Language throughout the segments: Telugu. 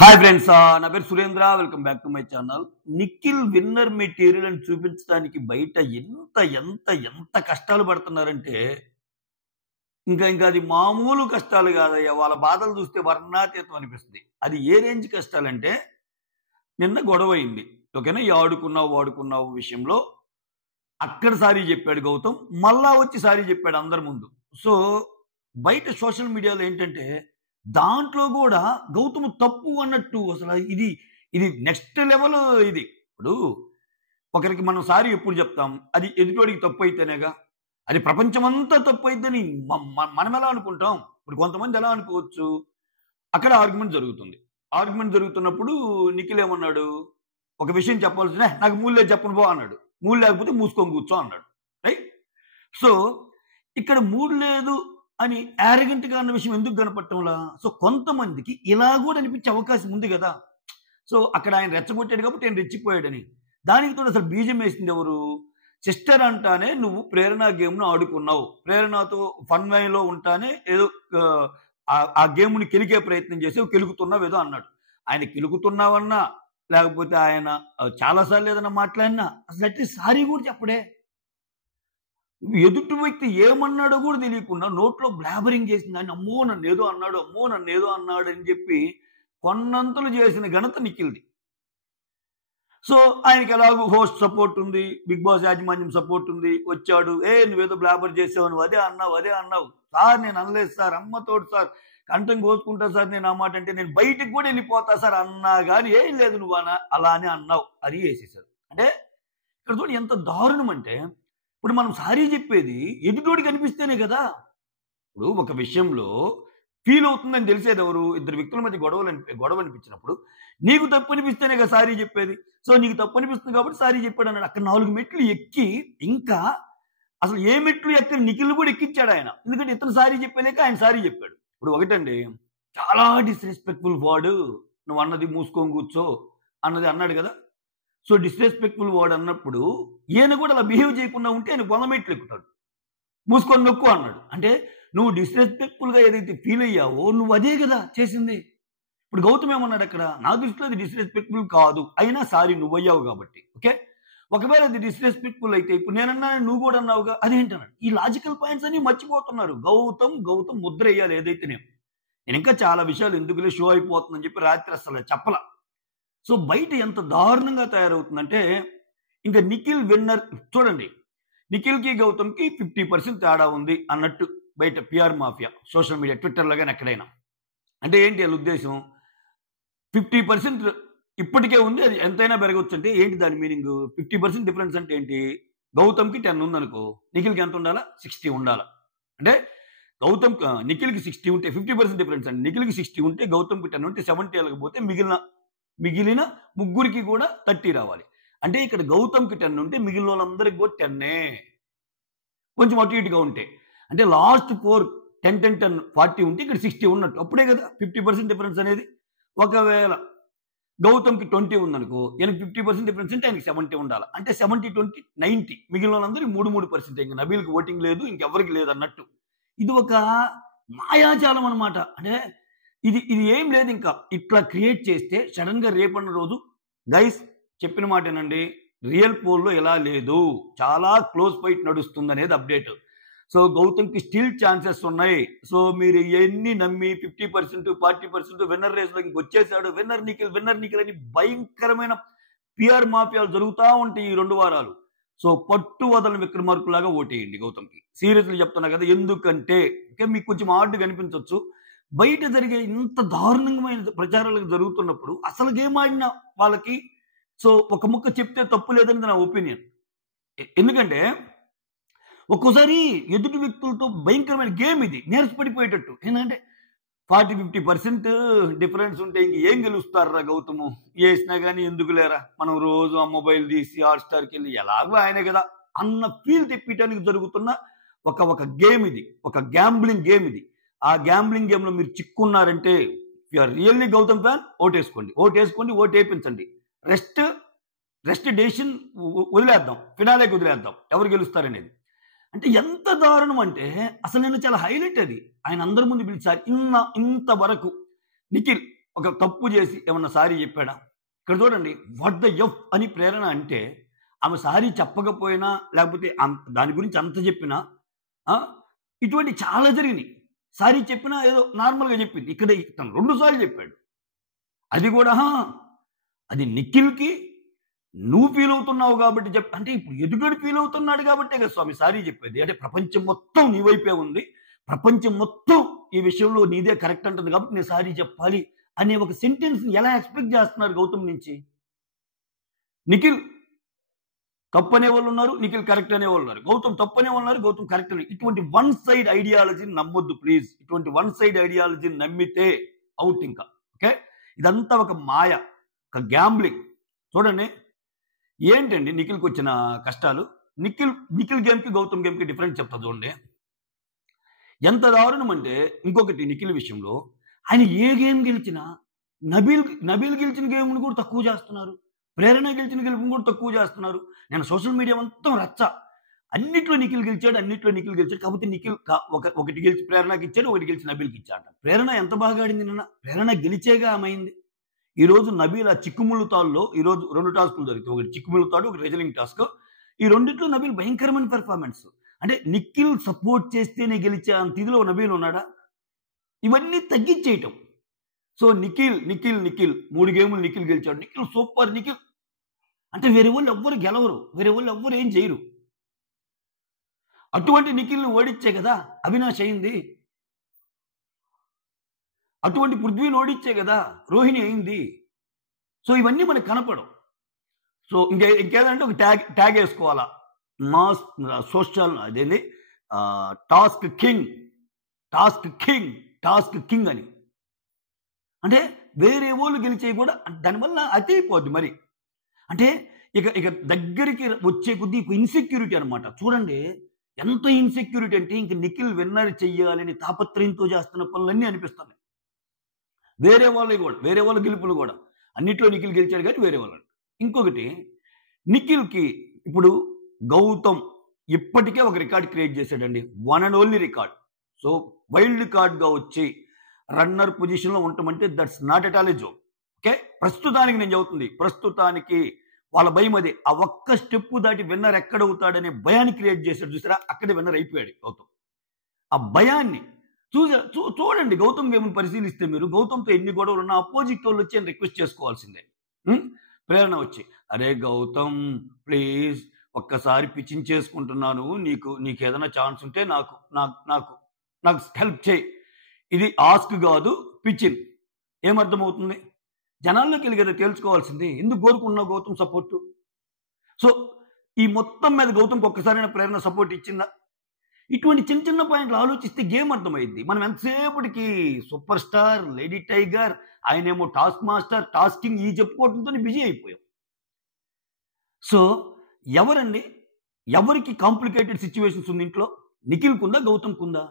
హాయ్ ఫ్రెండ్స్, నా పేరు Surendra. Welcome back to my channel. Nikhil winner material అని చూపించడానికి బయట ఎంత ఎంత ఎంత కష్టాలు పడుతున్నారంటే ఇంకా అది మామూలు కష్టాలు కాదయ్యా. వాళ్ళ బాధలు చూస్తే వర్ణాతీతం అనిపిస్తుంది. అది ఏ రేంజ్ కష్టాలంటే, నిన్న గొడవ అయింది. ఓకేనా, ఈ ఆడుకున్నావు వాడుకున్నావు విషయంలో అక్కడ సారీ చెప్పాడు గౌతమ్, మళ్ళా వచ్చి సారీ చెప్పాడు అందరి ముందు. సో బయట సోషల్ మీడియాలో ఏంటంటే, దాంట్లో కూడా గౌతమ్ తప్పు అన్నట్టు అసలు ఇది ఇది నెక్స్ట్ లెవెల్. ఇది ఇప్పుడు ఒకరికి మనం సారీ ఎప్పుడు చెప్తాం? అది ఎదుటోడికి తప్పు అయితేనేగా. అది ప్రపంచమంతా తప్పు అయిద్దని మనం ఎలా అనుకుంటాం? ఇప్పుడు కొంతమంది ఎలా అనుకోవచ్చు, అక్కడ ఆర్గ్యుమెంట్ జరుగుతుంది. ఆర్గ్యుమెంట్ జరుగుతున్నప్పుడు నిఖిల్ ఏమన్నాడు, ఒక విషయం చెప్పాల్సిన నాకు మూడు లేదు చెప్పను పో అన్నాడు. మూడు లేకపోతే మూసుకొని కూర్చో అన్నాడు. రైట్. సో ఇక్కడ మూడు లేదు అని యారగెంట్ గా అన్న విషయం ఎందుకు కనపడటంలా? సో కొంతమందికి ఇలా కూడా అనిపించే అవకాశం ఉంది కదా. సో అక్కడ ఆయన రెచ్చగొట్టాడు కాబట్టి ఆయన రెచ్చిపోయాడని. దానికి తోడు అసలు బీజం వేసింది ఎవరు? సిస్టర్ అంటానే నువ్వు ప్రేరణ గేమ్ను ఆడుకున్నావు, ప్రేరణతో ఫన్ వేలో ఉంటానే ఏదో ఆ గేమ్ని కెలికే ప్రయత్నం చేసి కెలుకుతున్నావు ఏదో అన్నాడు. ఆయన కెలుకుతున్నావన్నా లేకపోతే ఆయన చాలాసార్లు ఏదైనా మాట్లాడినా అసలు అట్లీస్ట్ సారీ కూడా చెప్పడే. ఎదుటి వ్యక్తి ఏమన్నాడో కూడా తెలియకుండా నోట్లో బ్లాబరింగ్ చేసింది. ఆయన అమ్మో నన్ను ఏదో అన్నాడు, అమ్మో నన్ను ఏదో అన్నాడు అని చెప్పి కొన్నంతలు చేసిన ఘనత నిఖిల్ది. సో ఆయనకి ఎలాగో హోస్ట్ సపోర్ట్ ఉంది, బిగ్ బాస్ యాజమాన్యం సపోర్ట్ ఉంది. వచ్చాడు, నువ్వేదో బ్లాబర్ చేసావు, నువ్వు అదే అన్నావు. సార్ నేను అనలేదు సార్, అమ్మతోడు సార్, కంఠం కోసుకుంటా సార్, నేను ఆ మాట అంటే నేను బయటికి కూడా వెళ్ళిపోతా సార్ అన్నా కానీ ఏం లేదు నువ్వు అలా అని అన్నావు అని వేసేసారు. అంటే ఇక్కడ చూడండి ఎంత దారుణం అంటే, ఇప్పుడు మనం సారీ చెప్పేది ఎదుటోడికి అనిపిస్తేనే కదా. ఇప్పుడు ఒక విషయంలో ఫీల్ అవుతుందని తెలిసేది ఎవరు? ఇద్దరు వ్యక్తుల మధ్య గొడవ అనిపించినప్పుడు నీకు తప్పు అనిపిస్తేనే కదా సారీ చెప్పేది. సో నీకు తప్పు అనిపిస్తుంది కాబట్టి సారీ చెప్పాడు అన్నాడు. అక్కడ 4 మెట్లు ఎక్కి ఇంకా అసలు ఏ మెట్లు ఎక్కని నిఖిల్ కూడా ఎక్కించాడు ఆయన. ఎందుకంటే ఇతను సారీ చెప్పలేక ఆయన సారీ చెప్పాడు. ఇప్పుడు ఒకటండి, చాలా డిస్రెస్పెక్ట్ఫుల్ వర్డ్ నువ్వు అన్నది, మూసుకొని కూర్చో అన్నది అన్నాడు కదా. సో డిస్రెస్పెక్ట్ఫుల్ వర్డ్ అన్నప్పుడు ఈయన కూడా అలా బిహేవ్ చేయకుండా ఉంటే ఆయన 100 మెట్లు ఎక్కుతాడు. మూసుకొని నొక్కు అన్నాడు. అంటే నువ్వు డిస్రెస్పెక్ట్ఫుల్ గా ఏదైతే ఫీల్ అయ్యావో నువ్వు అదే కదా చేసింది. ఇప్పుడు గౌతమ్ ఏమన్నాడు అక్కడ, నా దృష్టిలో అది డిస్రెస్పెక్ట్ఫుల్ కాదు, అయినా సారీ నువ్వు అయ్యావు కాబట్టి. ఓకే, ఒకవేళ అది డిస్రెస్పెక్ట్ఫుల్ అయితే ఇప్పుడు నేనన్నా నువ్వు కూడా అన్నావుగా, అదేంటన్నాడు. ఈ లాజికల్ పాయింట్స్ అన్ని మర్చిపోతున్నారు. గౌతమ్ ముద్ర వేయాలి ఏదైతే. నేను ఇంకా చాలా విషయాలు ఎందుకులే షో అయిపోతుందని చెప్పి రాత్రి అసలు చెప్పలా. సో బయట ఎంత దారుణంగా తయారవుతుందంటే, ఇంకా నిఖిల్ విన్నర్ చూడండి, నిఖిల్కి గౌతమ్కి 50% తేడా ఉంది అన్నట్టు బయట పిఆర్ మాఫియా సోషల్ మీడియా ట్విట్టర్లో కానీ ఎక్కడైనా. అంటే ఏంటి వాళ్ళ ఉద్దేశం? 50% ఇప్పటికే ఉంది, అది ఎంతైనా పెరగవచ్చు. అంటే ఏంటి దాని మీనింగ్? 50% డిఫరెన్స్ అంటే ఏంటి? గౌతమ్కి 10 ఉందనుకో, నిఖిల్కి ఎంత ఉండాలా? 60 ఉండాలా. అంటే నిఖిల్కి 60 ఉంటే 50% డిఫరెన్స్ అండి. నిఖిల్కి 60 ఉంటే గౌతమ్కి 10 ఉంటే 70 వెళ్ళకపోతే మిగిలిన ముగ్గురికి కూడా 30 రావాలి. అంటే ఇక్కడ గౌతమ్కి 10 ఉంటే మిగిలిన వాళ్ళందరికి కూడా 10. కొంచెం అటు ఇటుగా ఉంటే అంటే లాస్ట్ 4 10 40 ఉంటే ఇక్కడ 60 ఉన్నట్టు. అప్పుడే కదా 50% డిఫరెన్స్ అనేది. ఒకవేళ గౌతమ్కి 20 ఉందనుకో, ఈయనకి 50% డిఫరెన్స్ అంటే ఆయనకి 70 ఉండాలి. అంటే 70-20 90. మిగిలిన వాళ్ళందరికీ 3% ఇంకా నబీల్కి ఓటింగ్ లేదు, ఇంకెవరికి లేదు అన్నట్టు. ఇది ఒక మాయాజాలం అనమాట. అంటే ఇది ఏం లేదు, ఇంకా ఇట్లా క్రియేట్ చేస్తే సడన్ గా రేపన్న రోజు గైస్ చెప్పిన మాటేనండి, రియల్ పోల్లో ఎలా లేదు, చాలా క్లోజ్ ఫైట్ నడుస్తుంది అనేది అప్డేట్. సో గౌతమ్కి స్టిల్ ఛాన్సెస్ ఉన్నాయి. సో మీరు ఎన్ని నమ్మి 50% 40% విన్నర్ రేస్ లో ఇంకొచ్చేసాడు, విన్నర్ నిఖిల్ అని భయంకరమైన పిఆర్ మాఫియాలు జరుగుతూ ఉంటాయి ఈ 2 వారాలు. సో పట్టు వదలని విక్రమార్కులాగా ఓటేయండి గౌతమ్కి. సీరియస్లీ చెప్తున్నా కదా. ఎందుకంటే మీకు కొంచెం హార్డ్ కనిపించవచ్చు, బయట జరిగే ఇంత దారుణమైన ప్రచారాలకు జరుగుతున్నప్పుడు అసలు గేమ్ ఆడిన వాళ్ళకి సో ఒక ముక్క చెప్తే తప్పు లేదని నా ఒపీనియన్. ఎందుకంటే ఒక్కోసారి ఎదుటి వ్యక్తులతో భయంకరమైన గేమ్ ఇది, నేర్చుపడిపోయేటట్టు. ఏంటంటే 40-50% డిఫరెన్స్ ఉంటే ఇంక ఏం గెలుస్తారా గౌతము, వేసినా కానీ ఎందుకు లేరా, మనం రోజు ఆ మొబైల్ తీసి హాట్‌స్టార్కి వెళ్ళి ఎలాగో ఆయనే కదా అన్న ఫీల్ తెప్పించడానికి జరుగుతున్న ఒక గేమ్ ఇది, ఒక గ్యాంబ్లింగ్ గేమ్ ఇది. ఆ గ్యాంబ్లింగ్ గేమ్ లో మీరు చిక్కున్నారంటే you are really Gautham fan, ఓటేసుకోండి, ఓటు వేయించండి. రెస్ట్ డెసిషన్ వదిలేద్దాం, ఫినాలేకి వదిలేద్దాం ఎవరు గెలుస్తారనేది. అంటే ఎంత దారుణం అంటే అసలు నేను చాలా హైలైట్ అది. ఆయన అందరి ముందు పిలిచారు ఇంతవరకు నిఖిల్ ఒక తప్పు చేసి ఏమన్నా సారీ చెప్పాడా? ఇక్కడ చూడండి, వాట్ ద ఎఫ్ అని ప్రేరణ అంటే ఆమె సారీ చెప్పకపోయినా లేకపోతే దాని గురించి అంత చెప్పినా ఇటువంటి చాలా జరిగినాయి. సారీ చెప్పినా ఏదో నార్మల్‌గా చెప్పింది. ఇక్కడ తను 2 సార్లు చెప్పాడు. అది కూడా అది నిఖిల్‌కి నువ్వు ఫీల్ అవుతున్నావు కాబట్టి అంటే ఇప్పుడు ఎదుగడు ఫీల్ అవుతున్నాడు కాబట్టే కదా స్వామి సారీ చెప్పేది. అంటే ప్రపంచం మొత్తం నీ వైపే ఉంది. ప్రపంచం మొత్తం ఈ విషయంలో నీదే కరెక్ట్ అంటుంది కాబట్టి నేను సారీ చెప్పాలి అనే ఒక సెంటెన్స్‌ని ఎలా ఎక్స్‌పెక్ట్ చేస్తున్నారు గౌతమ్ నుంచి? నిఖిల్ తప్పనే వాళ్ళు ఉన్నారు, నిఖిల్ కరెక్ట్ అనే వాళ్ళు ఉన్నారు. గౌతమ్ తప్పనే ఉన్నారు, గౌతమ్ కరెక్ట్ అని. ఇటువంటి వన్ సైడ్ ఐడియాలజీని నమ్మొద్దు ప్లీజ్. ఇటువంటి వన్ సైడ్ ఐడియాలజీని నమ్మితే అవుట్ ఇంకా. ఓకే, ఇదంతా ఒక మాయ, ఒక గ్యాంబ్లింగ్. చూడండి ఏంటండి నిఖిల్కి వచ్చిన కష్టాలు. నిఖిల్ గేమ్కి గౌతమ్ గేమ్కి డిఫరెంట్ చెప్తా చూడండి. ఎంత దారుణం అంటే ఇంకొకటి నిఖిల్ విషయంలో ఆయన ఏ గేమ్ గెలిచినా నబీల్ గెలిచిన గేమ్ను కూడా తక్కువ చేస్తున్నారు, ప్రేరణ గెలిచిన గెలుపుని కూడా తక్కువ చేస్తున్నారు. నేను సోషల్ మీడియా మొత్తం రచ్చ. అన్నిట్లో నిఖిల్ గెలిచాడు. కాకపోతే నిఖిల్ ఒకటి గెలిచి ప్రేరణకి ఇచ్చాడు, ఒకటి గెలిచి నబీల్కి ఇచ్చాడు. ప్రేరణ ఎంత బాగా ఆడింది నిన్న. ప్రేరణ గెలిచేగా అమైంది. ఈ రోజు నబీల్ ఆ చిక్కుముళ్ళు తాడులో ఈరోజు 2 టాస్కులు జరుగుతాయి. ఒకటి చిక్కుముళ్ళు తాడు, ఒకటి రెజ్లింగ్ టాస్క్. ఈ రెండిట్లో నబీల్ భయంకరమైన పెర్ఫార్మెన్స్. అంటే నిఖిల్ సపోర్ట్ చేస్తేనే గెలిచే అంత ఇదిలో నబీల్ ఉన్నాడా? ఇవన్నీ తగ్గించేయటం. సో నిఖిల్ 3 గేములు నిఖిల్ గెలిచాడు. నిఖిల్ సూపర్. నిఖిల్ అంటే వేరే వాళ్ళు ఎవ్వరు గెలవరు, వేరే వాళ్ళు ఎవ్వరు ఏం చేయరు. అటువంటి నిఖిల్ని ఓడిచ్చే కదా అవినాష్ అయింది. అటువంటి పృథ్వీని ఓడిచ్చే కదా రోహిణి అయింది. సో ఇవన్నీ మనకు కనపడవు. సో ఇంకేదంటే ఒక ట్యాగ్ వేసుకోవాలా, మాస్ సోషల్ అదేంది టాస్క్ కింగ్ అని. అంటే వేరే వాళ్ళు గెలిచే కూడా దానివల్ల అతి అయిపోద్ది మరి. అంటే ఇక దగ్గరికి వచ్చే కొద్దీ ఇన్సెక్యూరిటీ అనమాట. చూడండి ఎంత ఇన్సెక్యూరిటీ అంటే ఇంక నిఖిల్ విన్నర్ చెయ్యాలని తాపత్రయంతో చేస్తున్న పనులన్నీ అనిపిస్తున్నాయి. వేరే వాళ్ళ గెలుపులు కూడా అన్నిట్లో నిఖిల్ గెలిచాడు కానీ వేరే వాళ్ళు. ఇంకొకటి నిఖిల్కి ఇప్పుడు గౌతమ్ ఇప్పటికే ఒక రికార్డ్ క్రియేట్ చేశాడండి, 1 and only record. So wild కార్డ్గా వచ్చి రన్నర్ పొజిషన్లో ఉంటామంటే that's not at all a joke. Okay, ప్రస్తుతానికి నేను చెబుతుంది, ప్రస్తుతానికి వాళ్ళ భయం అదే. ఆ ఒక్క స్టెప్ దాటి విన్నర్ ఎక్కడవుతాడనే భయాన్ని క్రియేట్ చేశాడు చూసారా, అక్కడే విన్నర్ అయిపోయాడు గౌతమ్. ఆ భయాన్ని చూడండి. గౌతమ్ గేమ్ని పరిశీలిస్తే మీరు గౌతమ్తో ఎన్ని గొడవలు ఉన్నా అపోజిట్ వాళ్ళు వచ్చి రిక్వెస్ట్ చేసుకోవాల్సిందే. ప్రేరణ వచ్చి అరే గౌతమ్ ప్లీజ్ ఒక్కసారి పిచ్చింగ్ చేసుకుంటున్నాను, నీకు ఏదైనా ఛాన్స్ ఉంటే నాకు హెల్ప్ చేయి. ఇది ఆస్క్ కాదు పిచ్చింగ్. ఏమర్థమవుతుంది? జనాల్లోకి వెళ్ళి కదా తేల్చుకోవాల్సింది. ఎందుకు కోరుకున్నావు గౌతమ్ సపోర్టు? సో ఈ మొత్తం మీద గౌతమ్కి ఒక్కసారైనా ప్రేరణ సపోర్ట్ ఇచ్చిందా? ఇటువంటి చిన్న పాయింట్లు ఆలోచిస్తే గేమ్ అర్థమైంది. మనం ఎంతసేపటికి సూపర్ స్టార్, లేడీ టైగర్, ఆయనేమో టాస్క్ మాస్టర్, టాస్కింగ్ ఈ చెప్పుకోవడంతో బిజీ అయిపోయాం. సో ఎవరికి కాంప్లికేటెడ్ సిచ్యువేషన్స్ ఉంది ఇంట్లో? నిఖిల్కుందా గౌతమ్కుందా?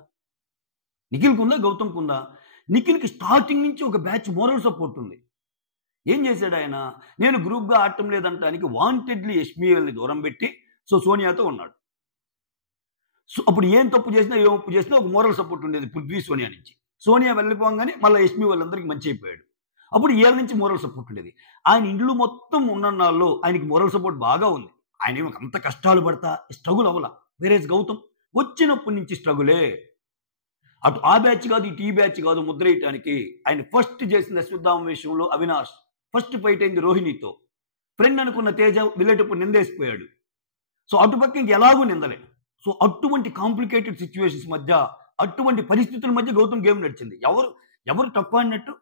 నిఖిల్కి స్టార్టింగ్ నుంచి ఒక బ్యాచ్ మోరల్ సపోర్ట్ ఉంది. ఏం చేశాడు ఆయన? నేను గ్రూప్గా ఆడటం లేదంటానికి వాంటెడ్లీ యష్మిని దూరం పెట్టి సో సోనియాతో ఉన్నాడు. సో అప్పుడు ఏం తప్పు చేసినా ఏ ఒప్పు చేసినా ఒక మోరల్ సపోర్ట్ ఉండేది పృథ్వీ సోనియా నుంచి. సోనియా వెళ్ళిపోగానే మళ్ళీ యష్మి వాళ్ళందరికీ మంచి అయిపోయాడు. అప్పుడు ఏళ్ళ నుంచి మోరల్ సపోర్ట్ ఉండేది. ఆయన ఇండ్లు మొత్తం ఉన్నన్నాళ్ళు ఆయనకి మోరల్ సపోర్ట్ బాగా ఉంది. ఆయన ఏమో అంత కష్టాలు పడతా స్ట్రగుల్ అవ్వాల. వేరేజ్ గౌతమ్ వచ్చినప్పటి నుంచి స్ట్రగులే. అటు ఆ బ్యాచ్ కాదు, ఇటు ఈ బ్యాచ్ కాదు ముద్ర వేయటానికి. ఆయన ఫస్ట్ చేసిన అశ్వత్థామ విషయంలో అవినాష్, ఫస్ట్ ఫైట్ అయింది రోహిణితో. ఫ్రెండ్ అనుకున్న తేజ వెళ్ళేటప్పుడు నిందేసిపోయాడు. సో అటుపక్క ఇంక ఎలాగూ నిందలే. సో అటువంటి కాంప్లికేటెడ్ సిచ్యువేషన్స్ మధ్య, అటువంటి పరిస్థితుల మధ్య గౌతమ్ గేమ్ నడిచింది. ఎవరు తప్ప అన్నట్టు,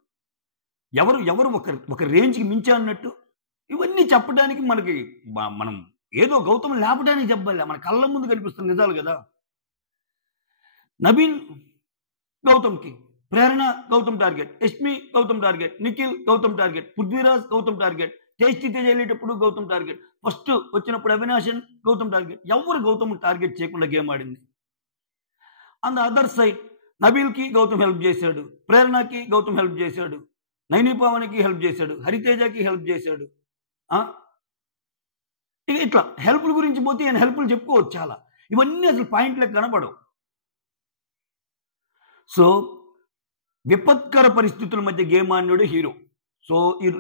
ఎవరు ఒక రేంజ్కి మించా అన్నట్టు, ఇవన్నీ చెప్పడానికి మనం ఏదో గౌతమ్ లేపడానికి చెప్పాలి. మన కళ్ళ ముందు కనిపిస్తున్న నిజాలు కదా. నబీన్ గౌతమ్కి, Prerana Gautham target, Yashmi Gautham target, Nikhil Gautham target, Prithviraj Gautham target, tasty Teja వెళ్ళేటప్పుడు గౌతమ్ టార్గెట్, ఫస్ట్ వచ్చినప్పుడు అవినాశన్ గౌతమ్ టార్గెట్. ఎవరు గౌతమ్ టార్గెట్ చేయకుండా గేమ్ ఆడింది? ఆన్ ద అదర్ సైడ్ నబీల్కి గౌతమ్ హెల్ప్ చేశాడు, ప్రేరణకి గౌతమ్ హెల్ప్ చేశాడు, నైని పవన్కి హెల్ప్ చేశాడు, హరితేజకి హెల్ప్ చేశాడు. ఇట్లా హెల్ప్ల గురించి పోతే ఆయన హెల్ప్లు చెప్పుకోవచ్చు చాలా. ఇవన్నీ అసలు పాయింట్లకు కనపడవు. సో విపత్కర పరిస్థితుల మధ్య గేమ్ ఆడినోడు హీరో. సో,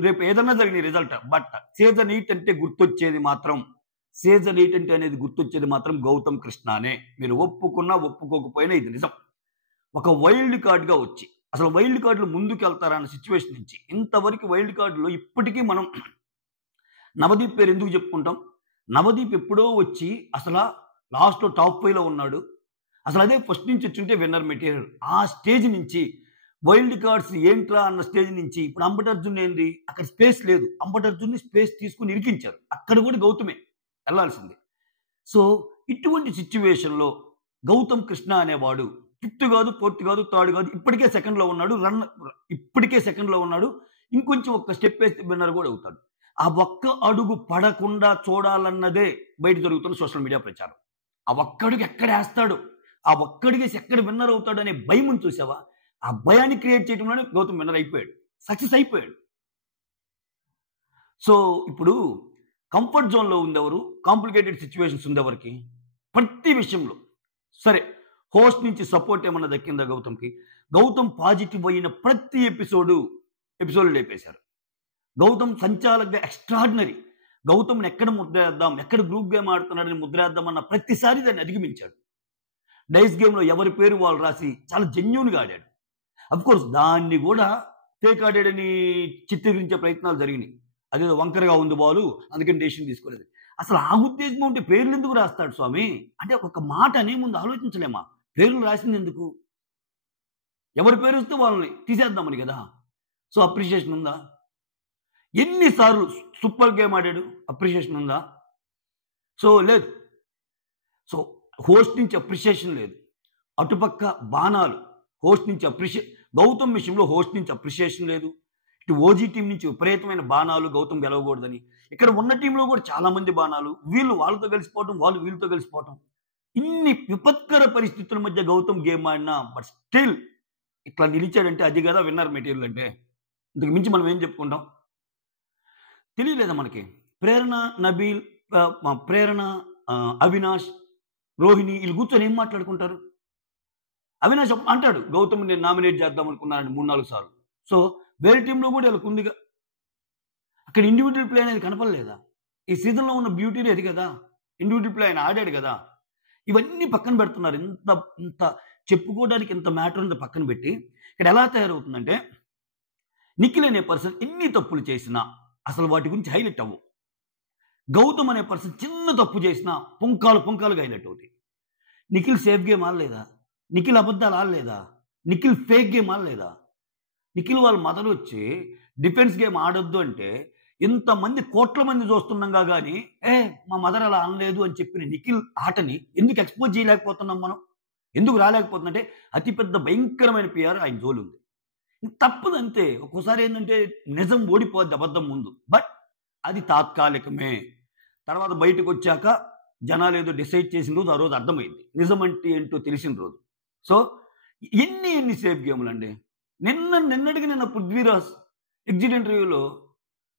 రేపు ఏదన్నా జరిగిన రిజల్ట్. బట్ సీజన్ 8 అంటే గుర్తొచ్చేది మాత్రం సీజన్ 8 అంటే అనేది గుర్తొచ్చేది మాత్రం గౌతమ్ కృష్ణనే. మీరు ఒప్పుకున్నా, ఒప్పుకోకపోయినా ఇది నిజం. ఒక వైల్డ్ కార్డ్‌గా వచ్చి, అసలు వైల్డ్ కార్డ్‌లో ముందుకెళ్తారా అన్న సిట్యుయేషన్ నుంచి, ఇంతవరకు వైల్డ్ కార్డ్‌లో ఇప్పటికీ మనం నవదీప్ పేరు ఎందుకు చెప్పుకుంటాం? నవదీప్ ఎప్పుడో వచ్చి అసల లాస్ట్‌లో టాప్ 5లో ఉన్నాడు. అసలు అదే ఫస్ట్ నుంచి వచ్చుంటే విన్నర్ మెటీరియల్. ఆ స్టేజ్ నుంచి వైల్డ్ కార్డ్స్ ఏంట్రా అన్న స్టేజ్ నుంచి ఇప్పుడు అంబటి అర్జున్ ఏంది? అక్కడ స్పేస్ లేదు. అంబటి అర్జున్‌ని స్పేస్ తీసుకొని ఇరికించారు. అక్కడ కూడా గౌతమే ఎళ్ళాల్సింది. సో, ఇటువంటి సిట్యుయేషన్‌లో గౌతమ్ కృష్ణ అనేవాడు ఫిఫ్త్ కాదు, ఫోర్త్ కాదు, థర్డ్ కాదు, ఇప్పటికే సెకండ్‌లో ఉన్నాడు. ఇప్పటికే సెకండ్‌లో ఉన్నాడు. ఇంకొంచెం ఒక్క స్టెప్ ఏస్తే విన్నర్ కూడా అవుతాడు. ఆ ఒక్క అడుగు పడకుండా చూడాలన్నదే బయట జరుగుతున్న సోషల్ మీడియా ప్రచారం. ఆ ఒక్క అడుగు ఎక్కడేస్తాడు? ఆ ఒక్క అడుగేసి ఎక్కడ విన్నర్ అవుతాడనే భయముని చూసావా? ఆ భయాన్ని క్రియేట్ చేయడంలోనే గౌతమ్ విన్నర్ అయిపోయాడు. సక్సెస్ అయిపోయాడు. సో, ఇప్పుడు కంఫర్ట్ జోన్‌లో ఉందెవరు? Complicated situations ఉందెవరికి? ప్రతి విషయంలో. సరే, హోస్ట్ నుంచి సపోర్ట్ ఏమన్నా దక్కిందా గౌతమ్‌కి? గౌతమ్ పాజిటివ్ అయిన ప్రతి ఎపిసోడ్‌లు లేపేశారు. గౌతమ్ సంచాలకుగా ఎక్స్ట్రార్డినరీ. గౌతమ్‌ని ఎక్కడ ముద్రేద్దాం, ఎక్కడ గ్రూప్ గేమ్ ఆడుతున్నాడని ముద్రేద్దాం అన్న ప్రతిసారి దాన్ని అధిగమించాడు. డైస్ గేమ్‌లో ఎవరి పేరు వాళ్ళు రాసి చాలా జెన్యూన్‌గా ఆడాడు. అఫ్‌కోర్స్ దాన్ని కూడా ఫేక్ ఆడాడని చిత్రీకరించే ప్రయత్నాలు జరిగినాయి. అదేదో వంకరగా ఉంది బాలు, అందుకని డెసిషన్ తీసుకోలేదు. అసలు ఆ ఉద్దేశం ఉంటే పేర్లు ఎందుకు రాస్తాడు స్వామి? అంటే ఒక మాట అనే ముందు ఆలోచించలేమా? పేర్లు రాసింది ఎందుకు? ఎవరి పేరు వస్తే వాళ్ళని తీసేద్దామని కదా! సో, అప్రిషియేషన్ ఉందా? ఎన్ని సార్లు సూపర్ గేమ్ ఆడాడు? అప్రిషియేషన్ ఉందా? సో, లేదు. సో, హోస్ట్ నుంచి అప్రిషియేషన్ లేదు. అటుపక్క బాణాలు హోస్ట్ నుంచి గౌతమ్ విషయంలో హోస్ట్ నుంచి అప్రిషియేషన్ లేదు. ఇటు ఓజీ టీం నుంచి విపరీతమైన బాణాలు గౌతమ్ గెలవకూడదని. ఇక్కడ ఉన్న టీంలో కూడా చాలా మంది బాణాలు. వీళ్ళు వాళ్ళతో కలిసిపోవటం, వాళ్ళు వీళ్ళతో కలిసిపోవటం. ఇన్ని విపత్కర పరిస్థితుల మధ్య గౌతమ్ గేమ్ ఆడినా బట్ స్టిల్ ఇట్లా నిలిచాడంటే అది కదా విన్నర్ మెటీరియల్ అంటే. ఇంతకు మించి మనం ఏం చెప్పుకుంటాం? తెలియలేదా మనకి? ప్రేరణ, నబీల్, ప్రేరణ, అవినాష్, రోహిణి వీళ్ళు కూర్చొని ఏం మాట్లాడుకుంటారు? అవినాష్ అంటాడు గౌతమ్ నేను నామినేట్ చేద్దాం అనుకున్నానని 3-4 సార్లు. సో, వేరే టీంలో కూడా వీళ్ళకి ఉంది. అక్కడ ఇండివిడ్యువల్ ప్లే అనేది కనపడలేదా? ఈ సీజన్‌లో ఉన్న బ్యూటీనే అది కదా! ఇండివిడ్యువల్ ప్లే ఆయన ఆడాడు కదా! ఇవన్నీ పక్కన పెడుతున్నారు. ఇంత చెప్పుకోవడానికి ఇంత మ్యాటర్ ఉంది పక్కన పెట్టి, ఇక్కడ ఎలా తయారవుతుందంటే, నిఖిల్ అనే పర్సన్ ఎన్ని తప్పులు చేసినా అసలు వాటి గురించి హైలైట్ అవ్వవు. గౌతమ్ అనే పర్సన్ చిన్న తప్పు చేసినా పుంకాలుగా హైలైట్ అవుతాయి. నిఖిల్ సేఫ్ గేమ్ ఆడలేదా? నిఖిల్ అబద్ధాలు ఆడలేదా? నిఖిల్ ఫేక్ గేమ్ ఆడలేదా? నిఖిల్ వాళ్ళ మదర్ వచ్చి డిఫెన్స్ గేమ్ ఆడొద్దు అంటే ఇంతమంది కోట్ల మంది చూస్తున్నాంగా గానీ, మా మదర్ అలా అనలేదు అని చెప్పిన నిఖిల్ ఆటని ఎందుకు ఎక్స్‌పోజ్ చేయలేకపోతున్నాం మనం? ఎందుకు రాలేకపోతుందంటే అతిపెద్ద భయంకరమైన పీఆర్ ఆయన జోలుంది. తప్పదంతే. ఒక్కోసారి ఏందంటే నిజం ఓడిపోద్ది అబద్ధం ముందు. బట్ అది తాత్కాలికమే. తర్వాత బయటకొచ్చాక జనాలేదో డిసైడ్ చేసిన రోజు ఆ రోజు అర్థమైంది. నిజం అంటే ఏంటో తెలిసిన రోజు. సో, ఎన్ని సేఫ్ గేములండి. నిన్నటికి నిన్న పృథ్వీరాజ్ ఎగ్జిట్ ఇంటర్వ్యూలో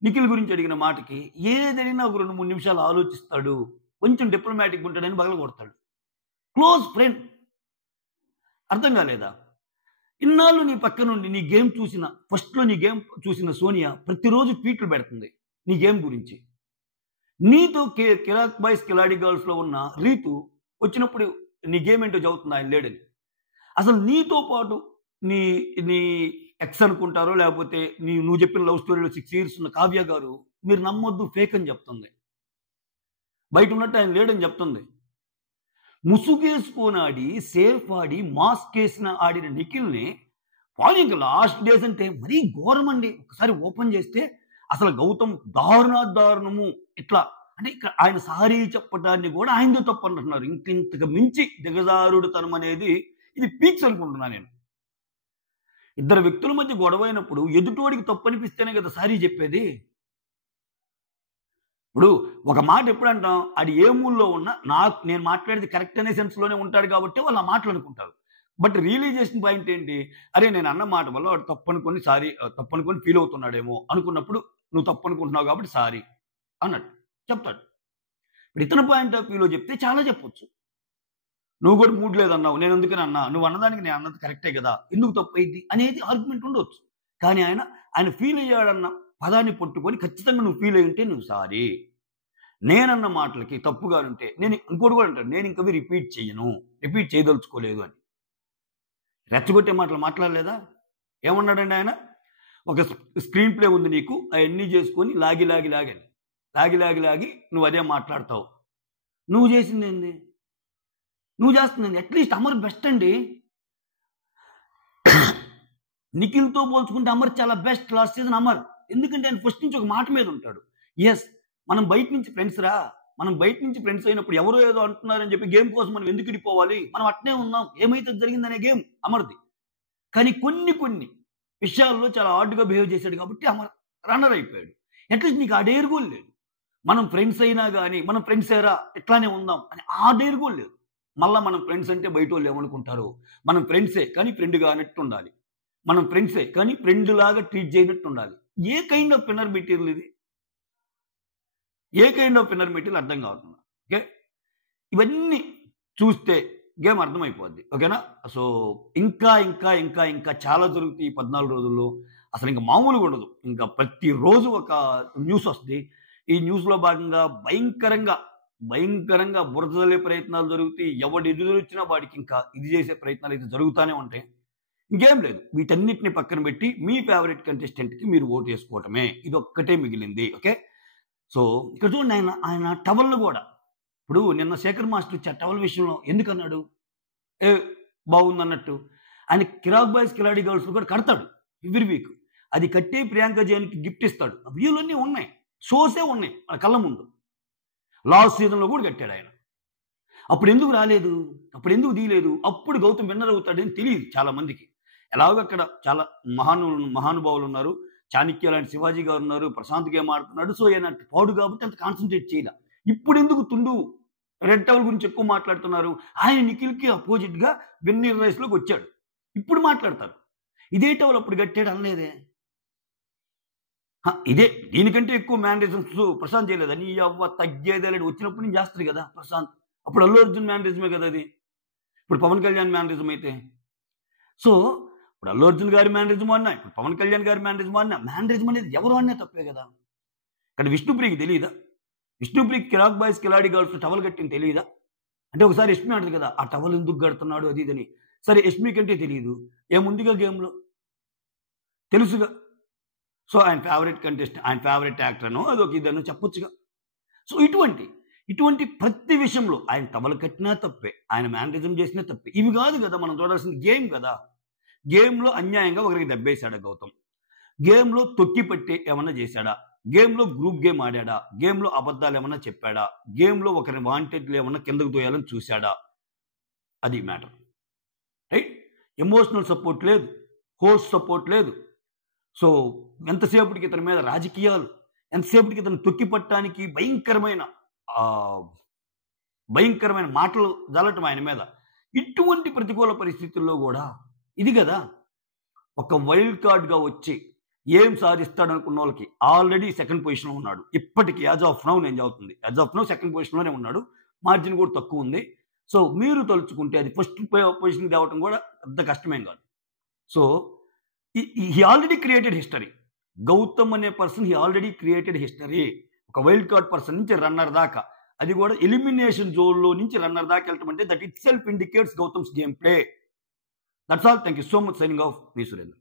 నిఖిల్ గురించి అడిగిన మాటకి ఏదడిగినా ఒక 2-3 నిమిషాలు ఆలోచిస్తాడు. కొంచెం డిప్లొమాటిక్‌గా ఉంటాడని పగలగొడతాడు. Close friend. అర్థం కాలేదా? ఇన్నాళ్ళు నీ పక్కనుండి నీ గేమ్ ఫస్ట్‌లో నీ గేమ్ చూసిన సోనియా ప్రతిరోజు ట్వీట్లు పెడుతుంది నీ గేమ్ గురించి. నీతో కిరాక్ బాయ్స్, కిలాడి గర్ల్స్‌లో ఉన్న రీతు వచ్చినప్పుడు నీ గేమ్ ఏంటో చెబుతుంది ఆయన లేడని. అసలు నీతో పాటు నీ నీ ఎక్స్ అనుకుంటారో లేకపోతే నువ్వు చెప్పిన లవ్ స్టోరీలో 6 ఇయర్స్ ఉన్న కావ్య గారు మీరు నమ్మొద్దు ఫేక్ అని చెప్తుంది. బయట ఉన్నట్టు ఆయన లేడని చెప్తుంది. ముసుగేసుకొని ఆడి, సేఫ్ ఆడి, మాస్క్ ఆడిన నిఖిల్‌ని ఇంక లాస్ట్ డేస్ అంటే మరీ ఘోరమండి. ఒకసారి ఓపెన్ చేస్తే అసలు గౌతమ్ దారుణము ఇట్లా అంటే ఇక్కడ ఆయన సారీ చెప్పడాన్ని కూడా ఆయనతో తప్పు అంటున్నారు. ఇంతకు మించి దిగజారుడుతనం అనేది ఇది పీక్స్ అనుకుంటున్నా నేను. ఇద్దరు వ్యక్తుల మధ్య గొడవైనప్పుడు ఎదుటోడికి తప్పు అనిపిస్తేనే కదా సారీ చెప్పేది. ఇప్పుడు ఒక మాట ఎప్పుడంటాం అది ఏ మూల్లో ఉన్నా నేను మాట్లాడేది కరెక్ట్ అనే సెన్స్‌లోనే ఉంటాడు కాబట్టి వాళ్ళు ఆ మాటలు అనుకుంటారు. బట్ రియలైజేషన్ పాయింట్ ఏంటి? అరే నేను అన్న మాట వల్ల వాడు తప్పనుకొని ఫీల్ అవుతున్నాడేమో అనుకున్నప్పుడు నువ్వు తప్పు అనుకుంటున్నావు కాబట్టి సారీ అన్నట్టు చెప్తాడు. ఇప్పుడు ఇతని పాయింట్ ఆఫ్ వ్యూలో చెప్తే చాలా చెప్పొచ్చు. నువ్వు కూడా మూడ్ లేదన్నావు. నేను ఎందుకని అన్నా? నువ్వు అన్నదానికి నేను అన్నది కరెక్టే కదా! ఎందుకు తప్పయిద్ది? అనేది ఆర్గ్యుమెంట్ ఉండొచ్చు. కానీ ఆయన ఫీల్ అయ్యాడన్న పదాన్ని పట్టుకొని ఖచ్చితంగా నువ్వు ఫీల్ అయ్యుంటే నువ్వు సారీ. నేనన్న మాటలకి తప్పుగా ఉంటే నేను ఇంకోటి కూడా అంటాడు. నేను ఇంకవి రిపీట్ చెయ్యను. రిపీట్ చేయదలుచుకోలేదు అని. రెచ్చగొట్టే మాటలు మాట్లాడలేదా? ఏమన్నాడండి ఆయన? ఒక స్క్రీన్ ప్లే ఉంది నీకు. అయన్నీ చేసుకొని లాగి అని. లాగి నువ్వు అదే మాట్లాడతావు. నువ్వు చేసిందేంది? నువ్వు చేస్తుందండి. అట్‌లీస్ట్ అమర్ బెస్ట్ అండి. నిఖిల్‌తో పోల్చుకుంటే అమర్ చాలా బెస్ట్ లాస్ట్ సీజన్ అమర్. ఎందుకంటే ఆయన ఫస్ట్ నుంచి ఒక మాట మీద ఉంటాడు. యెస్. మనం బయట నుంచి ఫ్రెండ్స్ రా. మనం బయట నుంచి ఫ్రెండ్స్ అయినప్పుడు ఎవరో ఏదో అంటున్నారని చెప్పి గేమ్ కోసం మనం ఎందుకు ఇడిపోవాలి? మనం అట్నే ఉన్నాం. ఏమైతే జరిగిందనే గేమ్ అమర్‌ది. కానీ కొన్ని విషయాల్లో చాలా హార్డ్‌గా బిహేవ్ చేశాడు కాబట్టి అమర్ రన్నర్ అయిపోయాడు. అట్‌లీస్ట్ నీకు ఆ డేర్ కూడా లేదు. మనం ఫ్రెండ్స్ అయినా గాని మనం ఫ్రెండ్సేరా ఇట్లానే ఉందాం అని ఆ డేర్ కూడా లేదు. మళ్ళా మనం ఫ్రెండ్స్ అంటే బయటోళ్ళు ఏమనుకుంటారు? మనం ఫ్రెండ్సే కానీ ఫ్రెండ్‌గా అన్నట్టు ఉండాలి. మనం ఫ్రెండ్సే కానీ ఫ్రెండ్ లాగా ట్రీట్ చేయనట్టు ఉండాలి. ఏ కైండ్ ఆఫ్ ఇన్నర్ మెటీరియల్ ఇది? ఏ కైండ్ ఆఫ్ ఇన్నర్ మెటీరియల్ అర్థం కావట్లేదు. ఓకే. ఇవన్నీ చూస్తే గేమ్ అర్థమైపోద్ది. ఓకేనా? సో ఇంకా చాలా జరుగుతాయి ఈ 14 రోజుల్లో. అసలు ఇంక మామూలుగా ఉండదు. ఇంకా ప్రతిరోజు ఒక న్యూస్ వస్తది. ఈ న్యూస్‌లో భాగంగా భయంకరంగా బురద జల్లే ప్రయత్నాలు జరుగుతాయి. ఎవడు ఎదురొచ్చినా వాడికి ఇంకా ఇది చేసే ప్రయత్నాలు అయితే జరుగుతానే ఉంటాయి. ఇంకేం లేదు. వీటన్నిటిని పక్కన పెట్టి మీ ఫేవరెట్ కంటెస్టెంట్‌కి మీరు ఓటేసుకోవటమే. ఇదొక్కటే మిగిలింది. ఓకే. సో ఇక్కడ చూడండి ఆయన టవల్‌ను గూడా ఇప్పుడు నిన్న శేఖర్ మాస్టర్ ఇచ్చే టవల్ విషయంలో ఎందుకన్నాడు? ఏ బాగుందన్నట్టు. ఆయన కిరాక్ బాయ్స్, కిలాడి గర్ల్స్ కూడా కడతాడు ఎవ్రీ వీక్. అది కట్టి ప్రియాంక జైన్‌కి గిఫ్ట్ ఇస్తాడు. వీళ్ళన్నీ ఉన్నాయి. షోసే ఉన్నాయి మన కళ్ళ ముందు. లాస్ట్ సీజన్‌లో కూడా కట్టాడు ఆయన. అప్పుడెందుకు రాలేదు? అప్పుడెందుకు తీయలేదు? అప్పుడు గౌతమ్ విన్నర్ అవుతాడని తెలీదు చాలా మందికి. ఎలాగో అక్కడ చాలా మహానుభావులున్నారు. చాణక్య లాంటి శివాజీ గారున్నారు. ప్రశాంత్ గేమ్ ఆడుతున్నాడు. సో ఈయన పాడు కాబట్టి అంత కాన్సంట్రేట్ చేయలే. ఇప్పుడెందుకు తుండు రెడ్ టవల్ గురించి ఎక్కువ మాట్లాడుతున్నారు? ఆయన నిఖిల్‌కి అపోజిట్‌గా విన్నర్ రేస్‌లోకి వచ్చాడు. ఇప్పుడు మాట్లాడతారు. ఇదే టవల్ అప్పుడు కట్టాడు అనలేదే. ఇదే దీనికంటే ఎక్కువ మేనరిజమ్స్ ప్రశాంత్ చేయలేదా? నీ యవ్వ తగ్గేదే లేడు. వచ్చినప్పుడు నుంచి చేస్తాడు కదా ప్రశాంత్. అప్పుడు అల్లు అర్జున్ మేనరిజమే కదా అది. ఇప్పుడు పవన్ కళ్యాణ్ మేనరిజం అయితే. సో ఇప్పుడు అల్లు అర్జున్ గారి మేనరిజం అన్నా, ఇప్పుడు పవన్ కళ్యాణ్ గారి మేనరిజం అన్నా, మేనరిజం అనేది ఎవరు అన్నా తప్పే కదా. ఇక్కడ విష్ణుప్రియకి తెలియదా? విష్ణుప్రియకి కిరాక్ బాయ్స్, కిలాడి గర్ల్స్ టవల్ కట్టింది తెలియదా? అంటే ఒకసారి యష్మి అంటది కదా, ఆ టవల్ ఎందుకు కడుతున్నాడు అది ఇదని. సరే యష్మి కంటే తెలియదు. ఏముందిగా గేమ్‌లో? తెలుసుగా. సో ఆయన ఫేవరెట్ కంటెస్టెంట్, ఆయన ఫేవరెట్ యాక్టర్ అనో అదొక ఇదనో చెప్పొచ్చుగా. సో ఇటువంటి ప్రతి విషయంలో ఆయన టవల్ కట్టినా తప్పే. ఆయన మేనరిజం చేసినా తప్పే. ఇవి కాదు కదా మనం చూడాల్సింది. గేమ్ కదా. గేమ్‌లో అన్యాయంగా ఒకరికి దెబ్బేసాడా గౌతమ్? గేమ్‌లో తొక్కిపట్టి ఏమన్నా చేశాడా? గేమ్‌లో గ్రూప్ గేమ్ ఆడాడా? గేమ్‌లో అబద్ధాలు ఏమన్నా చెప్పాడా? గేమ్‌లో ఒకరిని వాంటెడ్‌లు ఏమన్నా కిందకు తోయాలని చూశాడా? అది మ్యాటర్. రైట్? ఎమోషనల్ సపోర్ట్ లేదు. హోస్ట్ సపోర్ట్ లేదు. సో ఎంతసేపటికి ఇతని మీద రాజకీయాలు, ఎంతసేపటికి ఇతను తొక్కిపట్టడానికి భయంకరమైన మాటలు జల్లటం ఆయన మీద. ఇటువంటి ప్రతికూల పరిస్థితుల్లో కూడా ఇది కదా ఒక వైల్డ్ కార్డ్‌గా వచ్చి ఏం సాధిస్తాడనుకున్న వాళ్ళకి ఆల్రెడీ సెకండ్ పొజిషన్‌లో ఉన్నాడు. ఇప్పటికి యాజ్ ఆఫ్ నౌ నేను చెబుతుంది. యాజ్ ఆఫ్ నౌ సెకండ్ పొజిషన్‌లోనే ఉన్నాడు. మార్జిన్ కూడా తక్కువ ఉంది. సో మీరు తలుచుకుంటే అది ఫస్ట్ పొజిషన్‌కి తేవటం కూడా పెద్ద కష్టమేం కాదు. So he already created history. Gautam అనే person he already created history. ఒక వైల్డ్ కార్డ్ పర్సన్ నుంచి రన్నర్ దాకా. అది కూడా ఎలిమినేషన్ జోన్‌లో నుంచి రన్నర్ దాకా వెళ్ళటం అంటే that it self indicates Gautam's game play. That's all. Thank you so much. Signing off. Me Surendra.